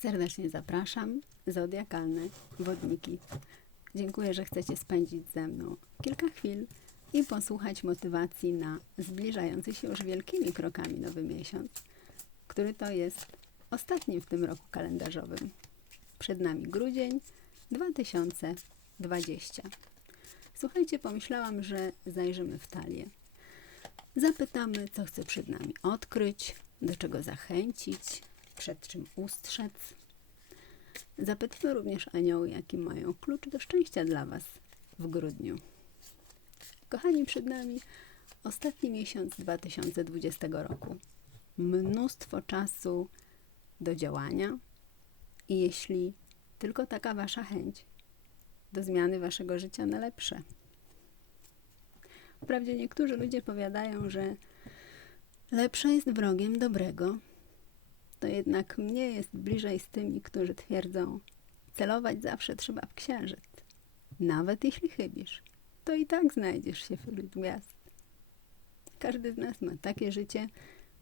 Serdecznie zapraszam. Zodiakalne wodniki. Dziękuję, że chcecie spędzić ze mną kilka chwil i posłuchać motywacji na zbliżający się już wielkimi krokami nowy miesiąc, który to jest ostatni w tym roku kalendarzowym. Przed nami grudzień 2020. Słuchajcie, pomyślałam, że zajrzymy w talię. Zapytamy, co chce przed nami odkryć, do czego zachęcić, przed czym ustrzec. Zapytamy również anioły, jaki mają klucz do szczęścia dla Was w grudniu. Kochani, przed nami ostatni miesiąc 2020 roku. Mnóstwo czasu do działania i jeśli tylko taka Wasza chęć do zmiany Waszego życia na lepsze. Wprawdzie niektórzy ludzie powiadają, że lepsze jest wrogiem dobrego, to jednak mnie jest bliżej z tymi, którzy twierdzą, celować zawsze trzeba w księżyc. Nawet jeśli chybisz, to i tak znajdziesz się wśród gwiazd. Każdy z nas ma takie życie,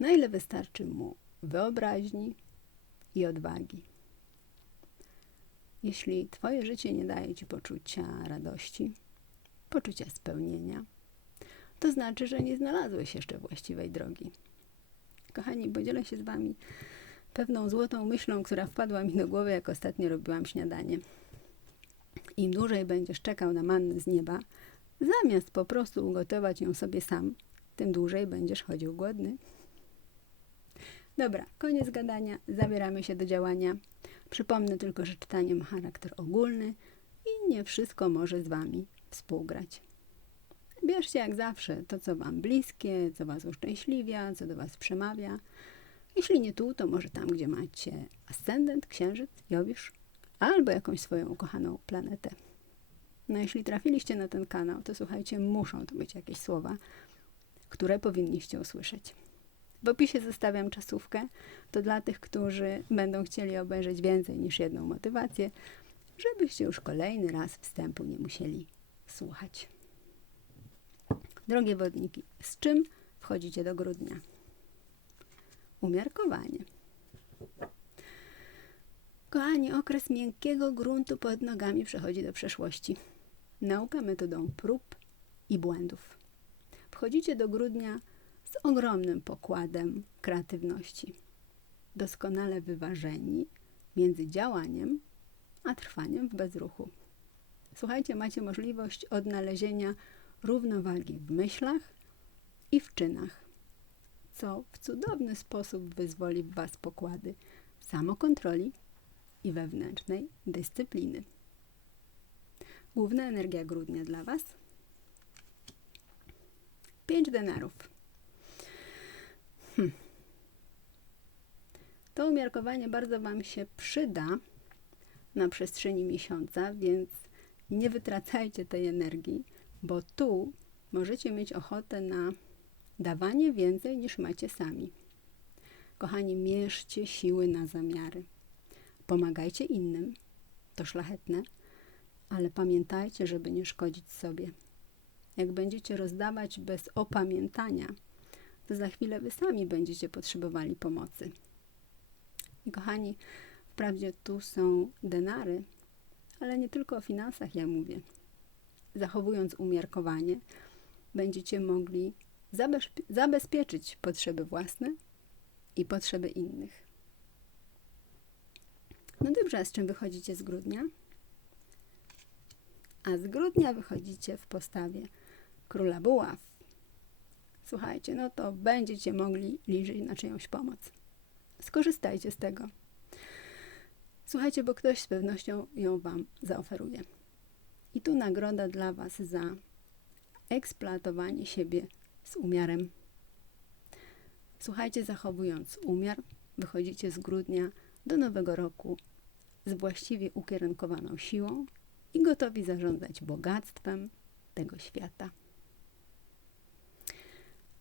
na ile wystarczy mu wyobraźni i odwagi. Jeśli Twoje życie nie daje Ci poczucia radości, poczucia spełnienia, to znaczy, że nie znalazłeś jeszcze właściwej drogi. Kochani, podzielę się z Wami pewną złotą myślą, która wpadła mi do głowy, jak ostatnio robiłam śniadanie. Im dłużej będziesz czekał na mannę z nieba, zamiast po prostu ugotować ją sobie sam, tym dłużej będziesz chodził głodny. Dobra, koniec gadania, zabieramy się do działania. Przypomnę tylko, że czytanie ma charakter ogólny i nie wszystko może z Wami współgrać. Bierzcie jak zawsze to, co Wam bliskie, co Was uszczęśliwia, co do Was przemawia. Jeśli nie tu, to może tam, gdzie macie ascendent, księżyc, Jowisz, albo jakąś swoją ukochaną planetę. No jeśli trafiliście na ten kanał, to słuchajcie, muszą to być jakieś słowa, które powinniście usłyszeć. W opisie zostawiam czasówkę. To dla tych, którzy będą chcieli obejrzeć więcej niż jedną motywację, żebyście już kolejny raz wstępu nie musieli słuchać. Drogie wodniki, z czym wchodzicie do grudnia? Umiarkowanie. Kochani, okres miękkiego gruntu pod nogami przechodzi do przeszłości. Nauka metodą prób i błędów. Wchodzicie do grudnia z ogromnym pokładem kreatywności. Doskonale wyważeni między działaniem a trwaniem w bezruchu. Słuchajcie, macie możliwość odnalezienia równowagi w myślach i w czynach, co w cudowny sposób wyzwoli w Was pokłady samokontroli i wewnętrznej dyscypliny. Główna energia grudnia dla Was? Pięć denarów. Hm. To umiarkowanie bardzo Wam się przyda na przestrzeni miesiąca, więc nie wytracajcie tej energii, bo tu możecie mieć ochotę na dawanie więcej niż macie sami. Kochani, mierzcie siły na zamiary. Pomagajcie innym, to szlachetne, ale pamiętajcie, żeby nie szkodzić sobie. Jak będziecie rozdawać bez opamiętania, to za chwilę wy sami będziecie potrzebowali pomocy. I kochani, wprawdzie tu są denary, ale nie tylko o finansach ja mówię. Zachowując umiarkowanie, będziecie mogli zabezpieczyć potrzeby własne i potrzeby innych. No dobrze, a z czym wychodzicie z grudnia? A z grudnia wychodzicie w postawie króla buław. Słuchajcie, no to będziecie mogli liczyć na czyjąś pomoc. Skorzystajcie z tego. Słuchajcie, bo ktoś z pewnością ją Wam zaoferuje. I tu nagroda dla Was za eksploatowanie siebie z umiarem. Słuchajcie, zachowując umiar, wychodzicie z grudnia do nowego roku z właściwie ukierunkowaną siłą i gotowi zarządzać bogactwem tego świata.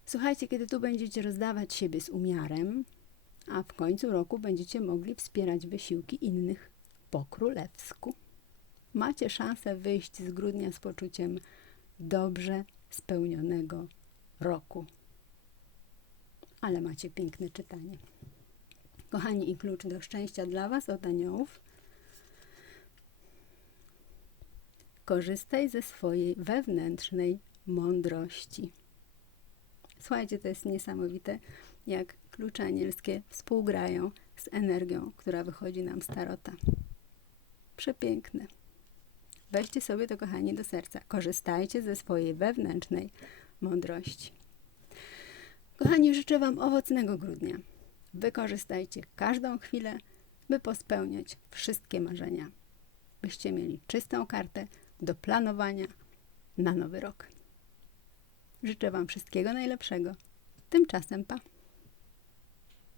Słuchajcie, kiedy tu będziecie rozdawać siebie z umiarem, a w końcu roku będziecie mogli wspierać wysiłki innych po królewsku. Macie szansę wyjść z grudnia z poczuciem dobrze spełnionego roku. Ale macie piękne czytanie. Kochani, i klucz do szczęścia dla Was od aniołów. Korzystaj ze swojej wewnętrznej mądrości. Słuchajcie, to jest niesamowite, jak klucze anielskie współgrają z energią, która wychodzi nam z tarota. Przepiękne. Weźcie sobie to, kochani, do serca. Korzystajcie ze swojej wewnętrznej mądrości. Kochani, życzę Wam owocnego grudnia. Wykorzystajcie każdą chwilę, by pospełniać wszystkie marzenia. Byście mieli czystą kartę do planowania na nowy rok. Życzę Wam wszystkiego najlepszego. Tymczasem pa.